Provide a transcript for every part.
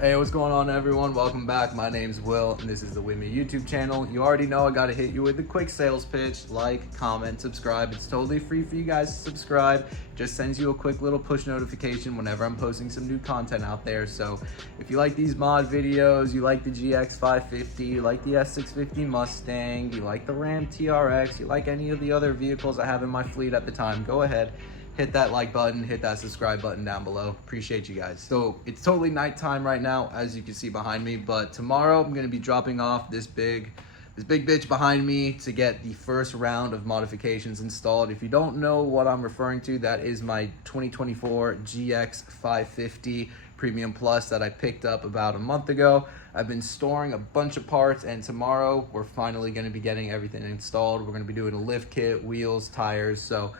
Hey, what's going on, everyone? Welcome back. My name's Will, and this is the With Me YouTube channel. You already know I gotta hit you with a quick sales pitch. Like, comment, subscribe. It's totally free for you guys to subscribe. Just sends you a quick little push notification whenever I'm posting some new content out there. So if you like these mod videos, you like the GX550, you like the S650 Mustang, you like the Ram TRX, you like any of the other vehicles I have in my fleet at the time, go ahead. Hit that like button, hit that subscribe button down below. Appreciate you guys. So it's totally nighttime right now, as you can see behind me, but tomorrow I'm gonna be dropping off this big bitch behind me to get the first round of modifications installed. If you don't know what I'm referring to, that is my 2024 GX550 Premium Plus that I picked up about a month ago. I've been storing a bunch of parts, and tomorrow we're finally gonna be getting everything installed. We're gonna be doing a lift kit, wheels, tires. So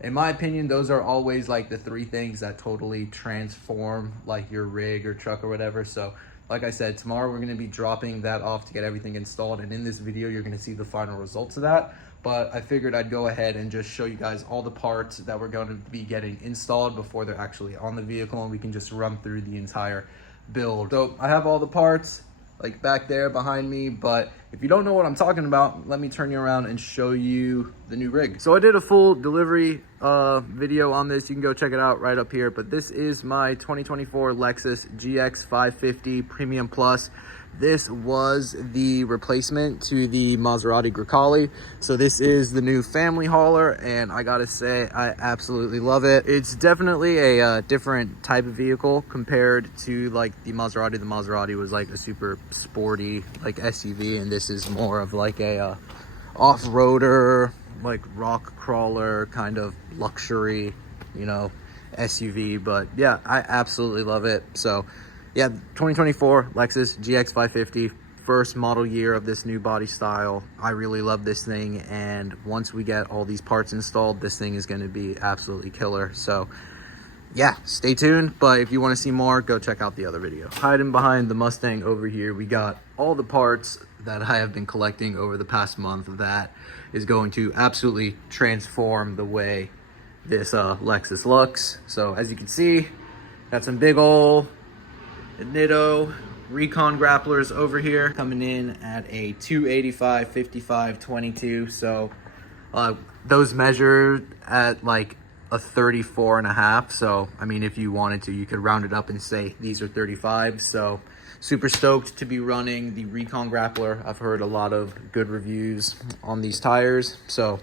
in my opinion, those are always like the three things that totally transform like your rig or truck or whatever. So like I said, tomorrow we're going to be dropping that off to get everything installed, and in this video you're going to see the final results of that. But I figured I'd go ahead and just show you guys all the parts that we're going to be getting installed before they're actually on the vehicle, and we can just run through the entire build. So I have all the parts like back there behind me, but if you don't know what I'm talking about, let me turn you around and show you the new rig. So I did a full delivery video on this. You can go check it out right up here, but this is my 2024 Lexus GX550 Premium Plus. This was the replacement to the Maserati Grecale. So this is the new family hauler, and I gotta say, I absolutely love it. It's definitely a different type of vehicle compared to like the Maserati. The Maserati was like a super sporty like SUV, and this is more of like a off-roader, like rock crawler kind of luxury, you know, SUV. But yeah, I absolutely love it. So yeah, 2024 Lexus GX550, first model year of this new body style. I really love this thing, and once we get all these parts installed, this thing is going to be absolutely killer. So yeah, stay tuned. But if you want to see more, go check out the other video. Hiding behind the Mustang over here, we got all the parts that I have been collecting over the past month that is going to absolutely transform the way this Lexus looks. So as you can see, got some big ol' Nitto Recon Grapplers over here, coming in at a 285, 55, 22. So those measured at like a 34.5. So I mean, if you wanted to, you could round it up and say these are 35. So super stoked to be running the Recon Grappler. I've heard a lot of good reviews on these tires, so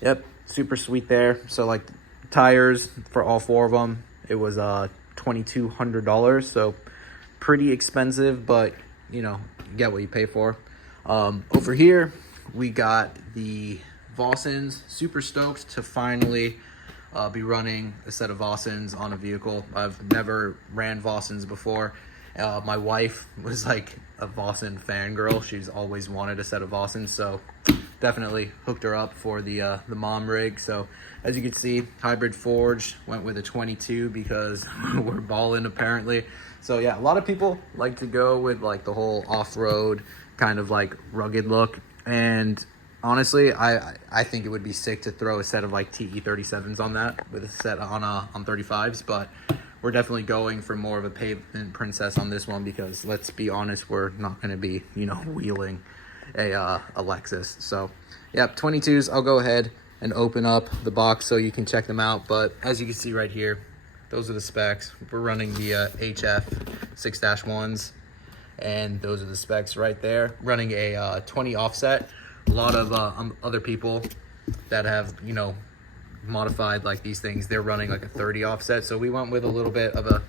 yep, super sweet there. So like tires for all four of them, it was $2,200. So pretty expensive, but you know, you get what you pay for. Over here we got the Vossens. Super stoked to finally be running a set of Vossens on a vehicle. I've never ran Vossens before. My wife was like a Vossen fangirl. She's always wanted a set of Vossens, so definitely hooked her up for the mom rig. So as you can see, hybrid forged, went with a 22 because we're balling apparently. So yeah, a lot of people like to go with like the whole off-road kind of like rugged look, and honestly, I think it would be sick to throw a set of like TE37s on that with a set on 35s, but we're definitely going for more of a pavement princess on this one because let's be honest, we're not going to be, you know, wheeling a Lexus. So yeah, 22s. I'll go ahead and open up the box so you can check them out. But as you can see right here, those are the specs. We're running the HF 6-1s, and those are the specs right there. Running a 20 offset. A lot of other people that have, you know, modified like these things, they're running like a 30 offset. So we went with a little bit of a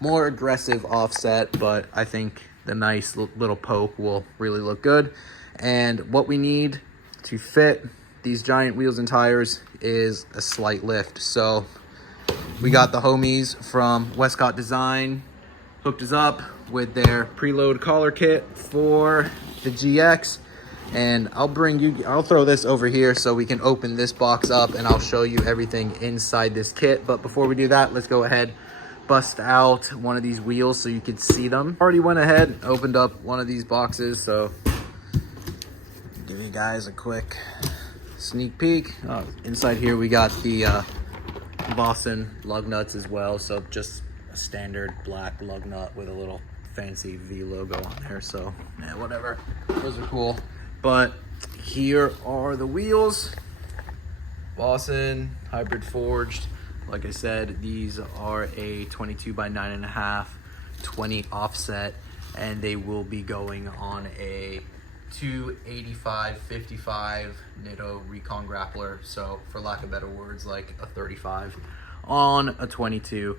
more aggressive offset, but I think the nice little poke will really look good. And what we need to fit these giant wheels and tires is a slight lift. So we got the homies from Westcott Design hooked us up with their preload collar kit for the GX. And I'll throw this over here so we can open this box up, and I'll show you everything inside this kit. But before we do that, let's go ahead, bust out one of these wheels so you can see them. Already went ahead, opened up one of these boxes, so give you guys a quick sneak peek. Inside here we got the Vossen lug nuts as well. So just a standard black lug nut with a little fancy V logo on there, so yeah, whatever. Those are cool. But here are the wheels. Vossen hybrid forged. Like I said, these are a 22 by 9.5, 20 offset, and they will be going on a 285/55 Nitto Recon Grappler. So for lack of better words, like a 35 on a 22.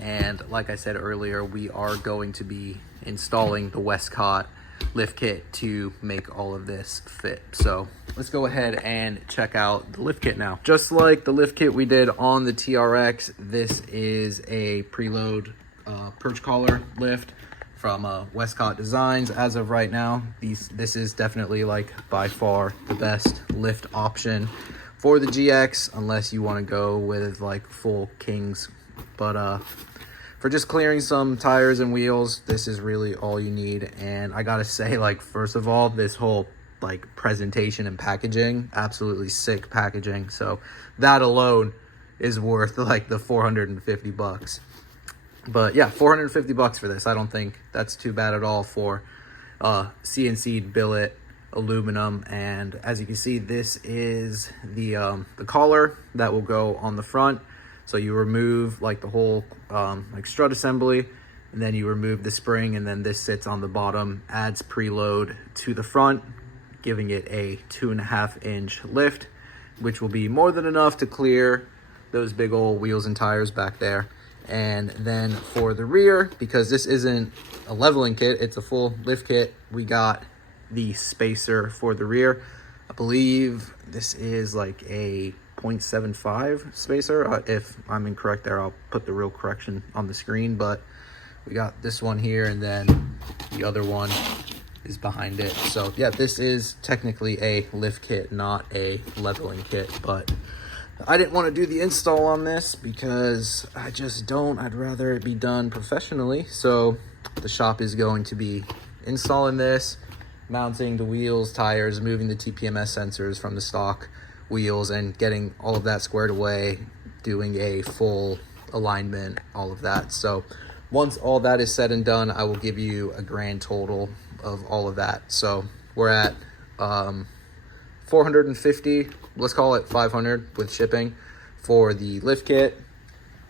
And like I said earlier, we are going to be installing the Westcott lift kit to make all of this fit. So let's go ahead and check out the lift kit now. Just like the lift kit we did on the TRX, this is a preload perch collar lift from Westcott Designs. As of right now, this is definitely like by far the best lift option for the GX, unless you want to go with like full Kings. But for just clearing some tires and wheels, this is really all you need. And I gotta say, like, first of all, this whole like presentation and packaging, absolutely sick packaging. So that alone is worth like the 450 bucks. But yeah, 450 bucks for this. I don't think that's too bad at all for CNC'd billet aluminum. And as you can see, this is the collar that will go on the front. So you remove like the whole like strut assembly, and then you remove the spring, and then this sits on the bottom, adds preload to the front, giving it a 2.5 inch lift, which will be more than enough to clear those big old wheels and tires back there. And then for the rear, because this isn't a leveling kit, it's a full lift kit, we got the spacer for the rear. I believe this is like a 0.75 spacer. If I'm incorrect there, I'll put the real correction on the screen. But we got this one here, and then the other one is behind it. So yeah, this is technically a lift kit, not a leveling kit. But I didn't want to do the install on this because I just don't. I'd rather it be done professionally. So the shop is going to be installing this, mounting the wheels, tires, moving the TPMS sensors from the stock wheels, and getting all of that squared away, doing a full alignment, all of that. So once all that is said and done, I will give you a grand total of all of that. So we're at 450, let's call it 500 with shipping for the lift kit.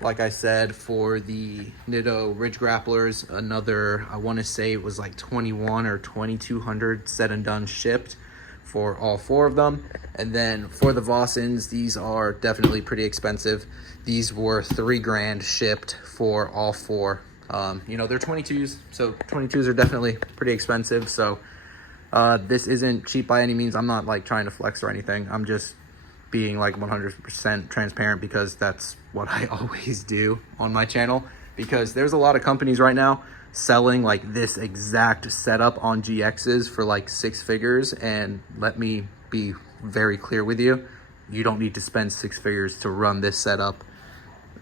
Like I said, for the Nitto Ridge Grapplers, another, I want to say it was like 21 or 2200 said and done shipped for all 4 of them. And then for the Vossens, these are definitely pretty expensive. These were $3 grand shipped for all 4. You know, they're 22s, so 22s are definitely pretty expensive. So this isn't cheap by any means. I'm not like trying to flex or anything. I'm just being like 100% transparent, because that's what I always do on my channel. Because there's a lot of companies right now selling like this exact setup on GXs for like 6 figures. And let me be very clear with you, you don't need to spend 6 figures to run this setup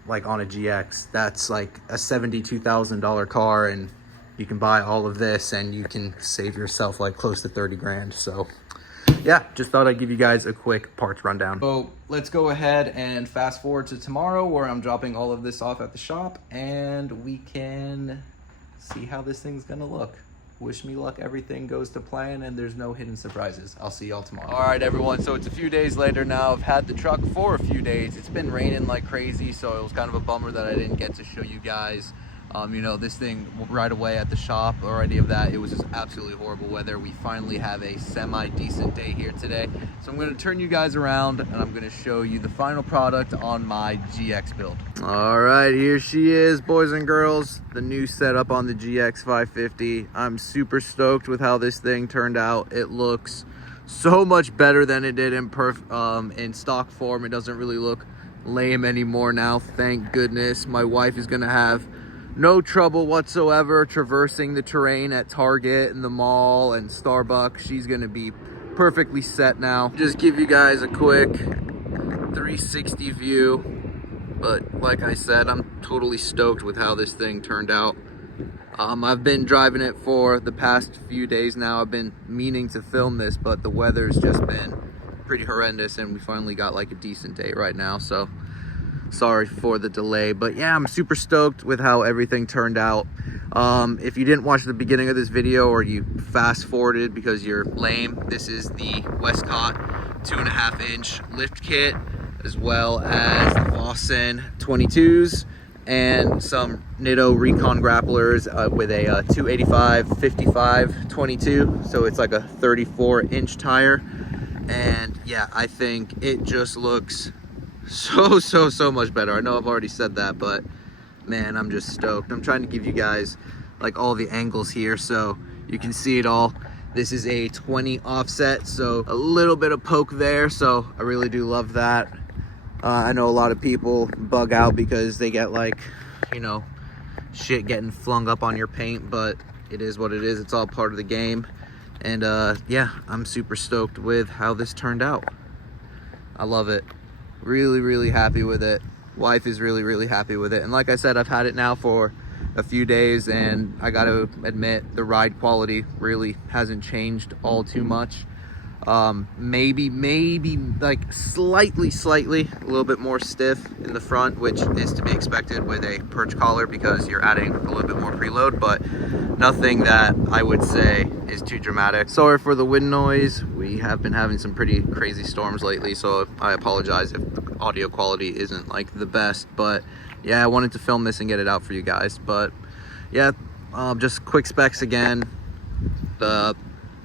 like on a GX. That's like a $72,000 car, and you can buy all of this and you can save yourself like close to 30 grand. So yeah, just thought I'd give you guys a quick parts rundown. So let's go ahead and fast forward to tomorrow, where I'm dropping all of this off at the shop, and we can see how this thing's gonna look. Wish me luck, everything goes to plan, and there's no hidden surprises. I'll see y'all tomorrow. All right, everyone, so it's a few days later now. I've had the truck for a few days. It's been raining like crazy, so it was kind of a bummer that I didn't get to show you guys you know, this thing right away at the shop or any of that. It was just absolutely horrible weather. We finally have a semi-decent day here today. So I'm going to turn you guys around, and I'm going to show you the final product on my GX build. All right, here she is, boys and girls, the new setup on the GX550. I'm super stoked with how this thing turned out. It looks so much better than it did in stock form. It doesn't really look lame anymore now, thank goodness. My wife is going to have no trouble whatsoever traversing the terrain at Target and the mall and Starbucks. She's gonna be perfectly set now. Just give you guys a quick 360 view. But like I said, I'm totally stoked with how this thing turned out. I've been driving it for the past few days now. I've been meaning to film this, but the weather's just been pretty horrendous, and we finally got like a decent day right now. So Sorry for the delay, but yeah, I'm super stoked with how everything turned out. If you didn't watch the beginning of this video, or you fast forwarded because you're lame, this is the Westcott 2.5-inch lift kit, as well as the Vossen 22s and some Nitto Recon Grapplers with a 285/55 22, so it's like a 34-inch tire. And yeah, I think it just looks so much better. I know I've already said that, but man, I'm just stoked. I'm trying to give you guys like all the angles here so you can see it all. This is a 20 offset, so a little bit of poke there, so I really do love that. I know a lot of people bug out because they get like, you know, shit getting flung up on your paint, but it is what it is. It's all part of the game. And yeah, I'm super stoked with how this turned out. I love it. Really happy with it. Wife is really happy with it. And like I said, I've had it now for a few days, and I gotta admit the ride quality really hasn't changed all too much. Maybe like slightly a little bit more stiff in the front, which is to be expected with a perch collar because you're adding a little bit more preload, but nothing that I would say is too dramatic. Sorry for the wind noise. We have been having some pretty crazy storms lately, so I apologize if the audio quality isn't like the best, but yeah, I wanted to film this and get it out for you guys. But yeah, just quick specs again. The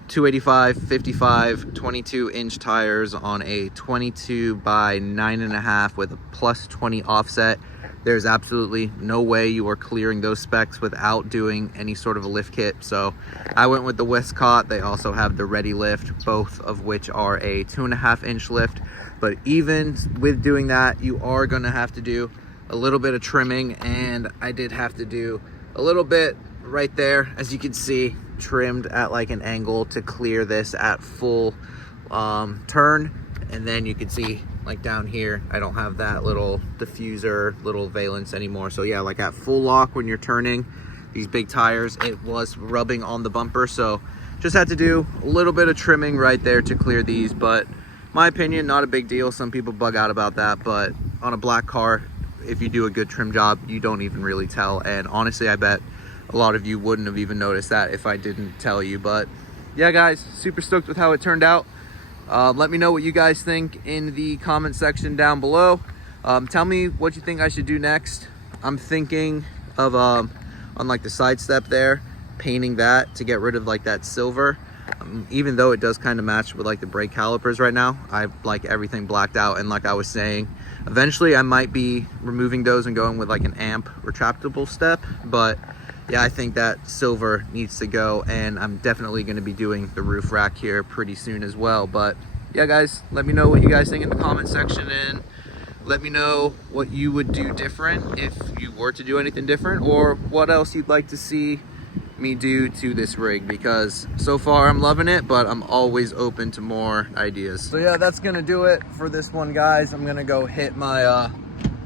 285/55 22-inch tires on a 22 by 9.5 with a +20 offset. There's absolutely no way you are clearing those specs without doing any sort of a lift kit. So I went with the Westcott. They also have the Ready Lift, both of which are a 2.5-inch lift. But even with doing that, you are going to have to do a little bit of trimming, and I did have to do a little bit right there, as you can see, trimmed at like an angle to clear this at full turn. And then you can see like down here, I don't have that little diffuser, little valence anymore. So yeah, like at full lock when you're turning these big tires, it was rubbing on the bumper, so just had to do a little bit of trimming right there to clear these. But my opinion, not a big deal. Some people bug out about that, but on a black car, if you do a good trim job, you don't even really tell. And honestly, I bet a lot of you wouldn't have even noticed that if I didn't tell you. But yeah, guys, super stoked with how it turned out. Let me know what you guys think in the comment section down below. Tell me what you think I should do next. I'm thinking of on like the side step there, painting that to get rid of like that silver. Even though it does kind of match with like the brake calipers right now, I like everything blacked out. And like I was saying, eventually I might be removing those and going with like an amp retractable step. But yeah, I think that silver needs to go, and I'm definitely going to be doing the roof rack here pretty soon as well. But yeah, guys, let me know what you guys think in the comment section, and let me know what you would do different if you were to do anything different, or what else you'd like to see me do to this rig, because so far I'm loving it, but I'm always open to more ideas. So yeah, that's gonna do it for this one, guys. I'm gonna go hit my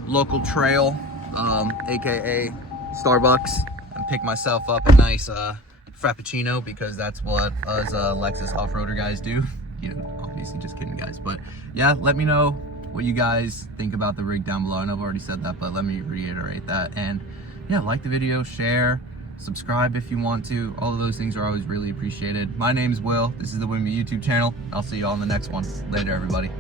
local trail, aka Starbucks, and pick myself up a nice frappuccino, because that's what us Lexus off-roader guys do. You know, obviously just kidding, guys. But yeah, let me know what you guys think about the rig down below. I know I've already said that, but let me reiterate that. And yeah, like the video, share, subscribe if you want to. All of those things are always really appreciated. My name's Will. This is the Wimmy YouTube channel. I'll see you all in the next one. Later, everybody.